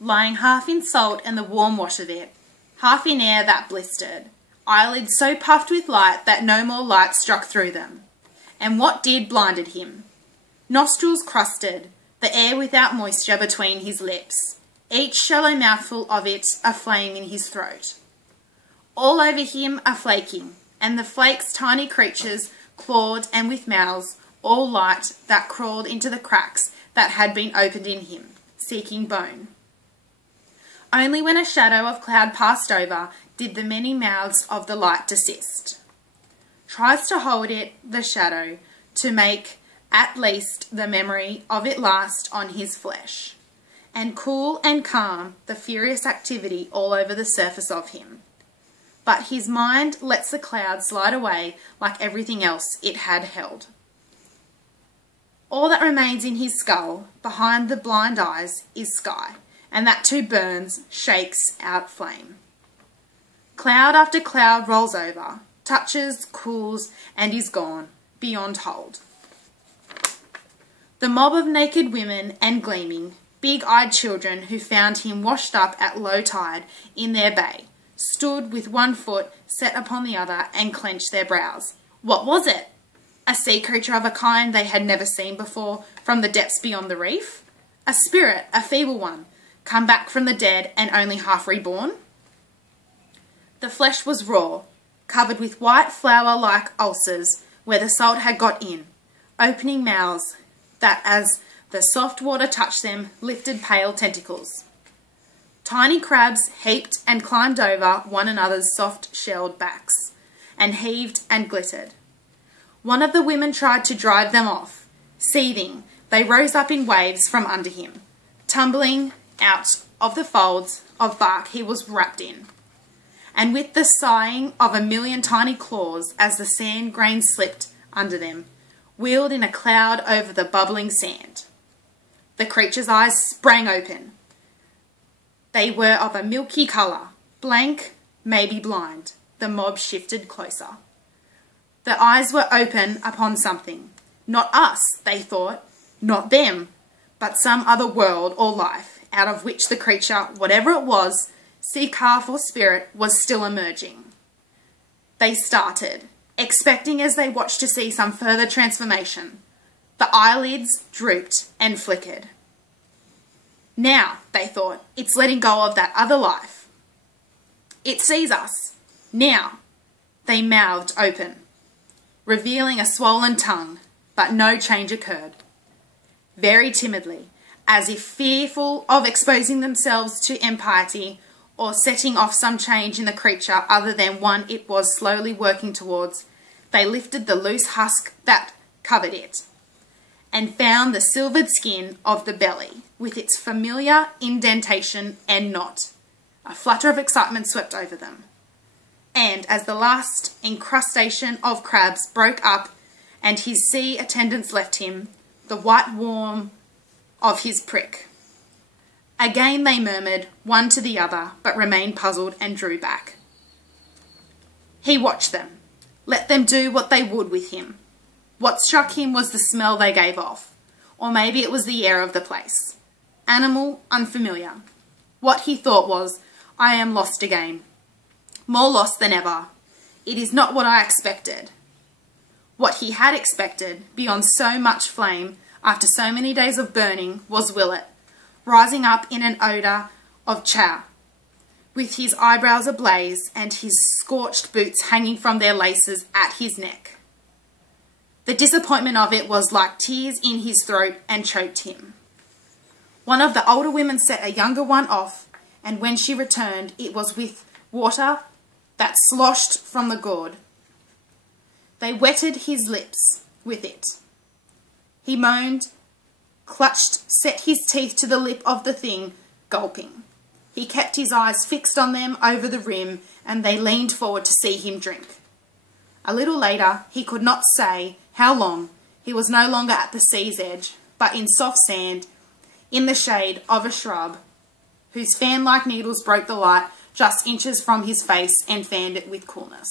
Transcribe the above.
lying half in salt and the warm wash of it, half in air that blistered, eyelids so puffed with light that no more light struck through them. And what did blinded him? Nostrils crusted, the air without moisture between his lips, each shallow mouthful of it a flame in his throat. All over him a flaking, and the flakes tiny creatures, clawed and with mouths, all light, that crawled into the cracks that had been opened in him, seeking bone. Only when a shadow of cloud passed over did the many mouths of the light desist. Tries to hold it, the shadow, to make at least the memory of it last on his flesh, and cool and calm the furious activity all over the surface of him. But his mind lets the cloud slide away like everything else it had held. All that remains in his skull, behind the blind eyes, is sky, and that too burns, shakes out flame. Cloud after cloud rolls over, touches, cools, and is gone, beyond hold. The mob of naked women and gleaming, big-eyed children who found him washed up at low tide in their bay, stood with one foot set upon the other and clenched their brows. What was it? A sea creature of a kind they had never seen before from the depths beyond the reef? A spirit, a feeble one, come back from the dead and only half reborn? The flesh was raw, covered with white flour-like ulcers where the salt had got in, opening mouths that, as the soft water touched them, lifted pale tentacles. Tiny crabs heaped and climbed over one another's soft-shelled backs, and heaved and glittered. One of the women tried to drive them off. Seething, they rose up in waves from under him, tumbling out of the folds of bark he was wrapped in, and with the sighing of a million tiny claws as the sand grains slipped under them, wheeled in a cloud over the bubbling sand. The creature's eyes sprang open. They were of a milky colour, blank, maybe blind. The mob shifted closer. The eyes were open upon something. Not us, they thought, not them, but some other world or life, out of which the creature, whatever it was, sea calf or spirit, was still emerging. They started, expecting as they watched to see some further transformation. The eyelids drooped and flickered. Now, they thought, it's letting go of that other life. It sees us. Now, they mouthed open, revealing a swollen tongue, but no change occurred. Very timidly, as if fearful of exposing themselves to impiety or setting off some change in the creature other than one it was slowly working towards, they lifted the loose husk that covered it, and found the silvered skin of the belly, with its familiar indentation and knot. A flutter of excitement swept over them. And as the last incrustation of crabs broke up and his sea attendants left him, the white warmth of his prick. Again they murmured, one to the other, but remained puzzled and drew back. He watched them, let them do what they would with him. What struck him was the smell they gave off, or maybe it was the air of the place. Animal, unfamiliar. What he thought was, I am lost again. More lost than ever. It is not what I expected. What he had expected, beyond so much flame, after so many days of burning, was Willett, rising up in an odour of chow, with his eyebrows ablaze and his scorched boots hanging from their laces at his neck. The disappointment of it was like tears in his throat and choked him. One of the older women set a younger one off, and when she returned, it was with water that sloshed from the gourd. They wetted his lips with it. He moaned, clutched, set his teeth to the lip of the thing, gulping. He kept his eyes fixed on them over the rim, and they leaned forward to see him drink. A little later, he could not say how long, he was no longer at the sea's edge, but in soft sand, in the shade of a shrub, whose fan-like needles broke the light just inches from his face and fanned it with coolness.